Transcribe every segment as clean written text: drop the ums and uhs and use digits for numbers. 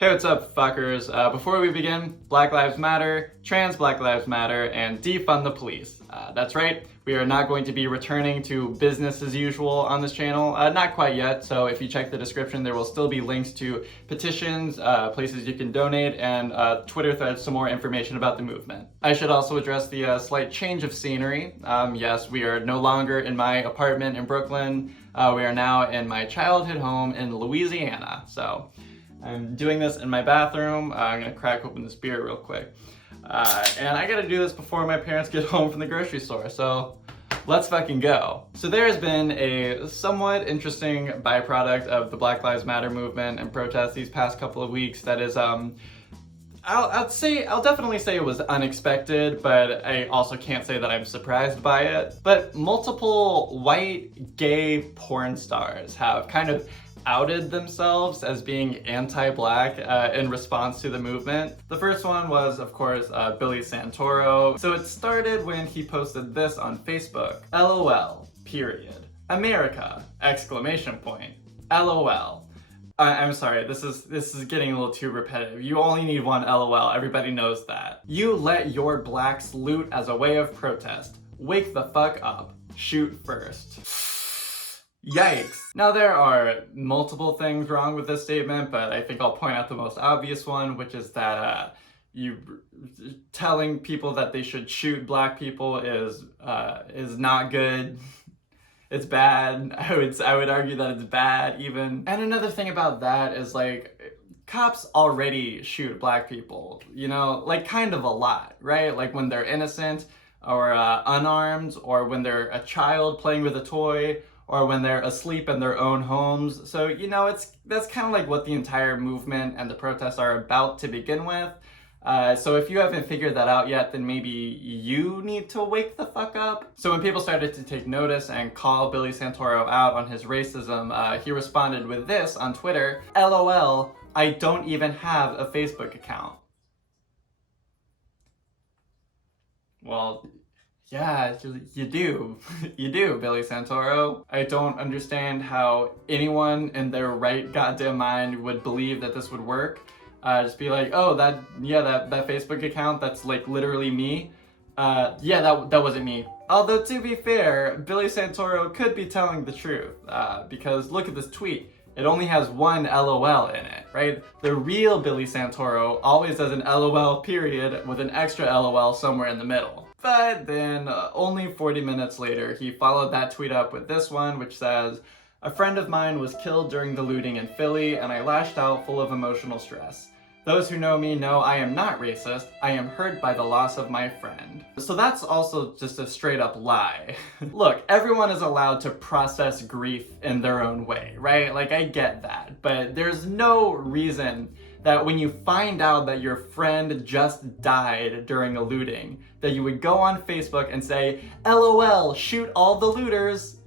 Hey, what's up, fuckers? Before we begin, Black Lives Matter, Trans Black Lives Matter, and defund the police. That's right, we are not going to be returning to business as usual on this channel. Not quite yet, so if you check the description, there will still be links to petitions, places you can donate, and Twitter threads, some more information about the movement. I should also address the slight change of scenery. Yes, we are no longer in my apartment in Brooklyn. We are now in my childhood home in Louisiana, so I'm doing this in my bathroom. I'm gonna crack open this beer real quick. And I gotta do this before my parents get home from the grocery store, so let's fucking go. So there has been a somewhat interesting byproduct of the Black Lives Matter movement and protests these past couple of weeks that is, I'll definitely say it was unexpected, but I also can't say that I'm surprised by it. But multiple white gay porn stars have kind of outed themselves as being anti-black in response to the movement. The first one was, of course, Billy Santoro. So it started when he posted this on Facebook. LOL, period. America, exclamation point. LOL. I'm sorry, this is getting a little too repetitive. You only need one LOL, everybody knows that. You let your blacks loot as a way of protest. Wake the fuck up. Shoot first. Yikes. Now there are multiple things wrong with this statement, but I think I'll point out the most obvious one, which is that you telling people that they should shoot black people is not good. It's bad. I would argue that it's bad even. And another thing about that is, like, cops already shoot black people, you know, like kind of a lot, right? Like when they're innocent or unarmed, or when they're a child playing with a toy, or when they're asleep in their own homes. So, you know, that's kind of like what the entire movement and the protests are about to begin with. So if you haven't figured that out yet, then maybe you need to wake the fuck up. So when people started to take notice and call Billy Santoro out on his racism, he responded with this on Twitter: LOL, I don't even have a Facebook account. Well, yeah, you do. You do, Billy Santoro. I don't understand how anyone in their right goddamn mind would believe that this would work. Just be like, oh, that Facebook account, that's like literally me. Yeah, that wasn't me. Although, to be fair, Billy Santoro could be telling the truth, because look at this tweet. It only has one LOL in it, right? The real Billy Santoro always has an LOL period with an extra LOL somewhere in the middle. But then, only 40 minutes later, he followed that tweet up with this one, which says, a friend of mine was killed during the looting in Philly, and I lashed out full of emotional stress. Those who know me know I am not racist. I am hurt by the loss of my friend. So that's also just a straight up lie. Look, everyone is allowed to process grief in their own way, right? Like, I get that, but there's no reason that when you find out that your friend just died during a looting, that you would go on Facebook and say, LOL, shoot all the looters.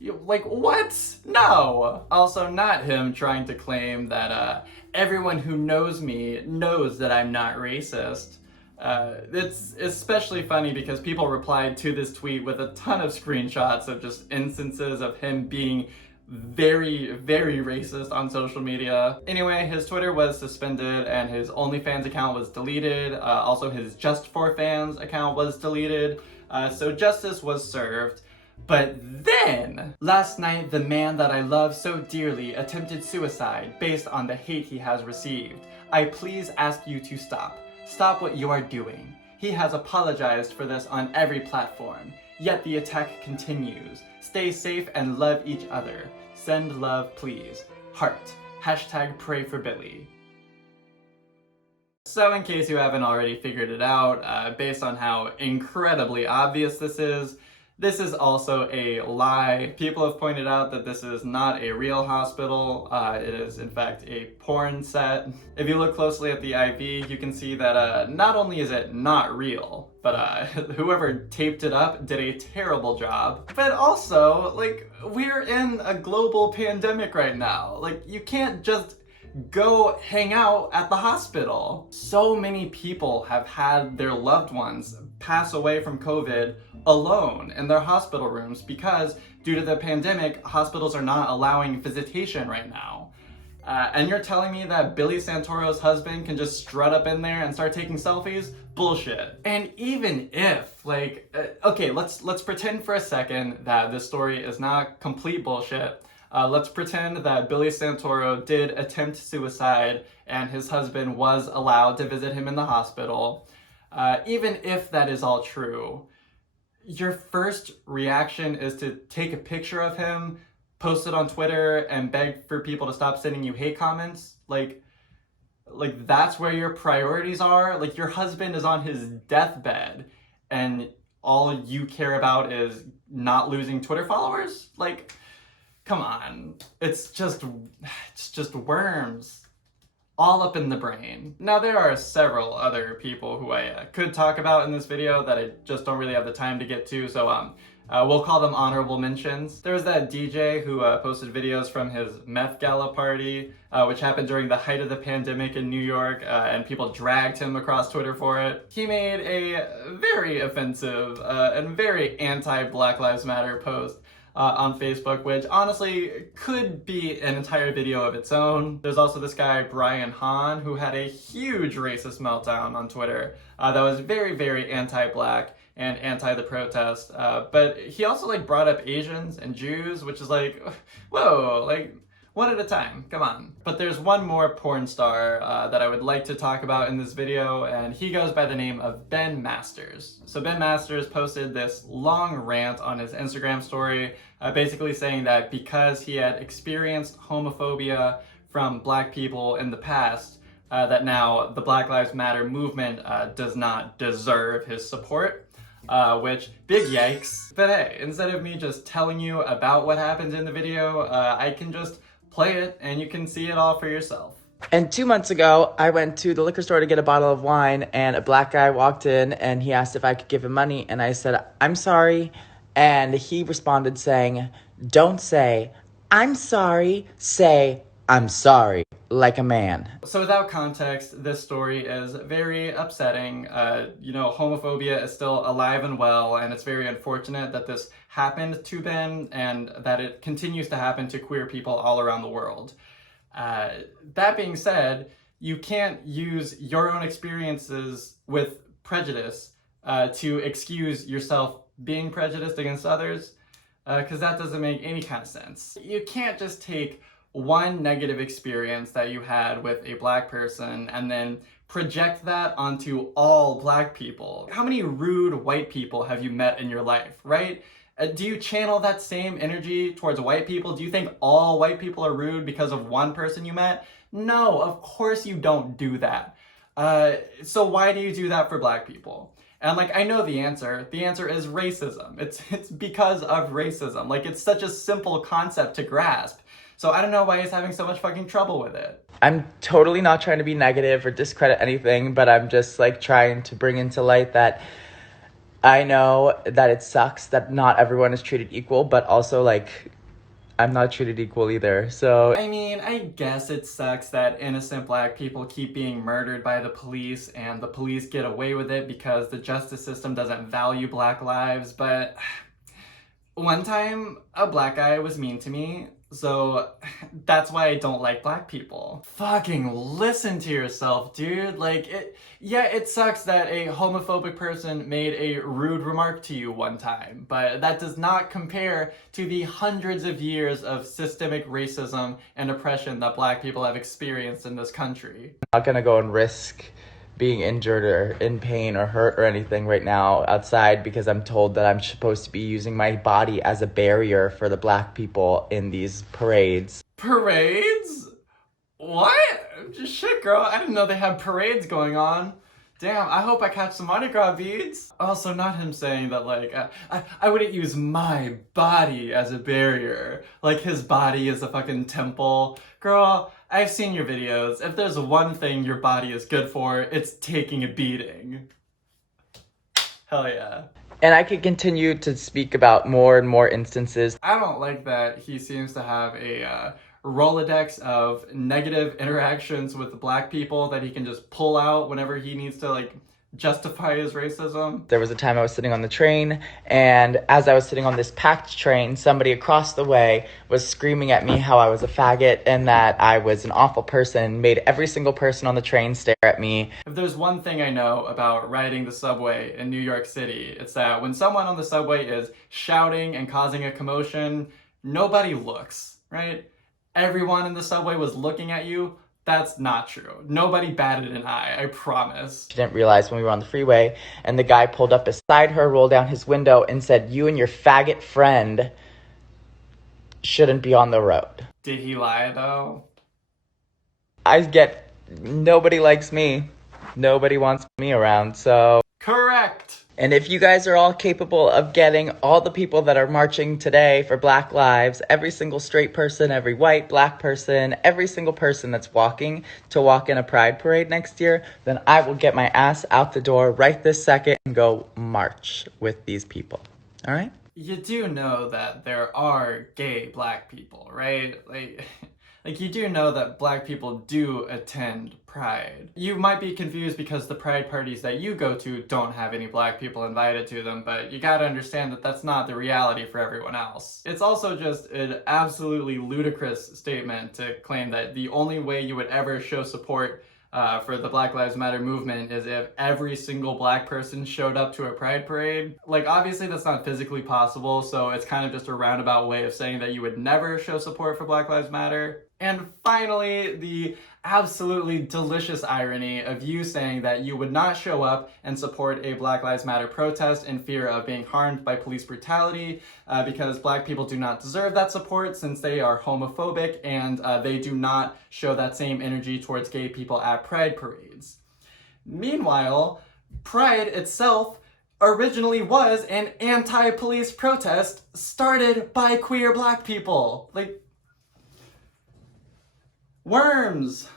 Like, what? No! Also, not him trying to claim that everyone who knows me knows that I'm not racist. It's especially funny because people replied to this tweet with a ton of screenshots of just instances of him being very, very racist on social media. Anyway, his Twitter was suspended and his OnlyFans account was deleted. Also, his Just for Fans account was deleted. So justice was served. But then, last night, the man that I love so dearly attempted suicide based on the hate he has received. I please ask you to stop. Stop what you are doing. He has apologized for this on every platform. Yet the attack continues. Stay safe and love each other. Send love, please. Heart. Hashtag pray for Billy. So in case you haven't already figured it out, based on how incredibly obvious this is also a lie. People have pointed out that this is not a real hospital. It is, in fact, a porn set. If you look closely at the IV, you can see that not only is it not real, but whoever taped it up did a terrible job. But also, like, we're in a global pandemic right now. Like, you can't just go hang out at the hospital. So many people have had their loved ones pass away from COVID alone in their hospital rooms because due to the pandemic, hospitals are not allowing visitation right now. And you're telling me that Billy Santoro's husband can just strut up in there and start taking selfies? Bullshit. And even if, like, okay, let's pretend for a second that this story is not complete bullshit. Let's pretend that Billy Santoro did attempt suicide and his husband was allowed to visit him in the hospital. Even if that is all true, your first reaction is to take a picture of him, post it on Twitter, and beg for people to stop sending you hate comments? Like that's where your priorities are? Like, your husband is on his deathbed and all you care about is not losing Twitter followers? Like, come on. It's just worms. All up in the brain. Now, there are several other people who I could talk about in this video that I just don't really have the time to get to, so we'll call them honorable mentions. There was that DJ who posted videos from his meth gala party, which happened during the height of the pandemic in New York, and people dragged him across Twitter for it. He made a very offensive and very anti-Black Lives Matter post on Facebook, which honestly could be an entire video of its own. There's also this guy, Brian Hahn, who had a huge racist meltdown on Twitter that was very, very anti-Black and anti the protest. But he also like brought up Asians and Jews, which is like, whoa, like one at a time, come on. But there's one more porn star that I would like to talk about in this video, and he goes by the name of Ben Masters. So Ben Masters posted this long rant on his Instagram story, basically saying that because he had experienced homophobia from Black people in the past, that now the Black Lives Matter movement does not deserve his support. Which, big yikes. But hey, instead of me just telling you about what happened in the video, I can just play it and you can see it all for yourself. And 2 months ago, I went to the liquor store to get a bottle of wine, and a Black guy walked in and he asked if I could give him money, and I said, "I'm sorry." And he responded saying, "Don't say, 'I'm sorry,' say, 'I'm sorry,' like a man." So without context, this story is very upsetting. You know, homophobia is still alive and well, and it's very unfortunate that this happened to Ben and that it continues to happen to queer people all around the world. That being said, you can't use your own experiences with prejudice to excuse yourself being prejudiced against others, because that doesn't make any kind of sense. You can't just take one negative experience that you had with a Black person and then project that onto all Black people. How many rude white people have you met in your life, right? Do you channel that same energy towards white people? Do you think all white people are rude because of one person you met? No, of course you don't do that. So why do you do that for Black people? And like, I know the answer. The answer is racism. It's because of racism. Like, it's such a simple concept to grasp. So I don't know why he's having so much fucking trouble with it. I'm totally not trying to be negative or discredit anything, but I'm just like trying to bring into light that I know that it sucks that not everyone is treated equal, but also like I'm not treated equal either, so. I mean, I guess it sucks that innocent Black people keep being murdered by the police and the police get away with it because the justice system doesn't value Black lives, but one time a Black guy was mean to me, so that's why I don't like Black people. Fucking listen to yourself, dude. Like, it sucks that a homophobic person made a rude remark to you one time, but that does not compare to the hundreds of years of systemic racism and oppression that Black people have experienced in this country. I'm not gonna go and risk being injured or in pain or hurt or anything right now outside because I'm told that I'm supposed to be using my body as a barrier for the Black people in these parades. Parades? What? Shit, girl, I didn't know they had parades going on. Damn, I hope I catch some Mardi Gras beads. Also, not him saying that, like, I wouldn't use my body as a barrier. Like, his body is a fucking temple. Girl, I've seen your videos. If there's one thing your body is good for, it's taking a beating. Hell yeah. And I could continue to speak about more and more instances. I don't like that he seems to have a Rolodex of negative interactions with Black people that he can just pull out whenever he needs to, like, justify his racism. There was a time I was sitting on the train, and as I was sitting on this packed train, somebody across the way was screaming at me how I was a faggot and that I was an awful person, made every single person on the train stare at me. If there's one thing I know about riding the subway in New York City, it's that when someone on the subway is shouting and causing a commotion, nobody looks, right? Everyone in the subway was looking at you. That's not true. Nobody batted an eye, I promise. She didn't realize when we were on the freeway, and the guy pulled up beside her, rolled down his window, and said, "You and your faggot friend shouldn't be on the road." Did he lie though? Nobody likes me. Nobody wants me around, so... Correct! And if you guys are all capable of getting all the people that are marching today for Black Lives, every single straight person, every white, black person, every single person that's walking to walk in a pride parade next year, then I will get my ass out the door right this second and go march with these people. All right? You do know that there are gay black people, right? Like you do know that black people do attend Pride. You might be confused because the Pride parties that you go to don't have any black people invited to them, but you gotta understand that that's not the reality for everyone else. It's also just an absolutely ludicrous statement to claim that the only way you would ever show support for the Black Lives Matter movement is if every single black person showed up to a pride parade. Like, obviously that's not physically possible, so it's kind of just a roundabout way of saying that you would never show support for Black Lives Matter. And finally, the absolutely delicious irony of you saying that you would not show up and support a Black Lives Matter protest in fear of being harmed by police brutality because black people do not deserve that support since they are homophobic and they do not show that same energy towards gay people at pride parades. Meanwhile, Pride itself originally was an anti-police protest started by queer black people. Like, worms!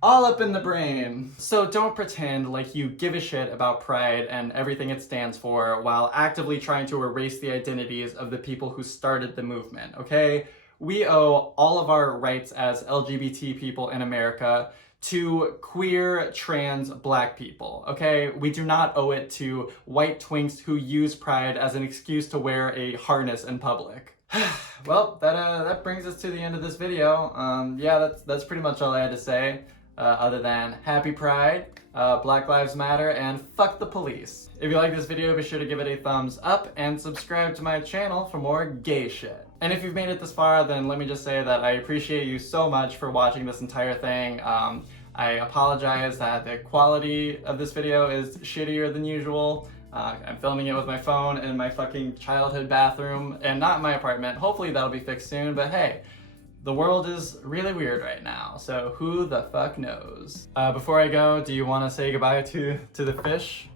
All up in the brain. So don't pretend like you give a shit about Pride and everything it stands for while actively trying to erase the identities of the people who started the movement, okay? We owe all of our rights as LGBT people in America to queer, trans, black people, okay? We do not owe it to white twinks who use Pride as an excuse to wear a harness in public. Well, that brings us to the end of this video. Yeah, that's pretty much all I had to say, other than happy Pride, Black Lives Matter, and fuck the police. If you like this video, be sure to give it a thumbs up and subscribe to my channel for more gay shit. And if you've made it this far, then let me just say that I appreciate you so much for watching this entire thing. I apologize that the quality of this video is shittier than usual. I'm filming it with my phone in my fucking childhood bathroom and not in my apartment. Hopefully that'll be fixed soon, but hey, the world is really weird right now, so who the fuck knows? Before I go, do you want to say goodbye to the fish?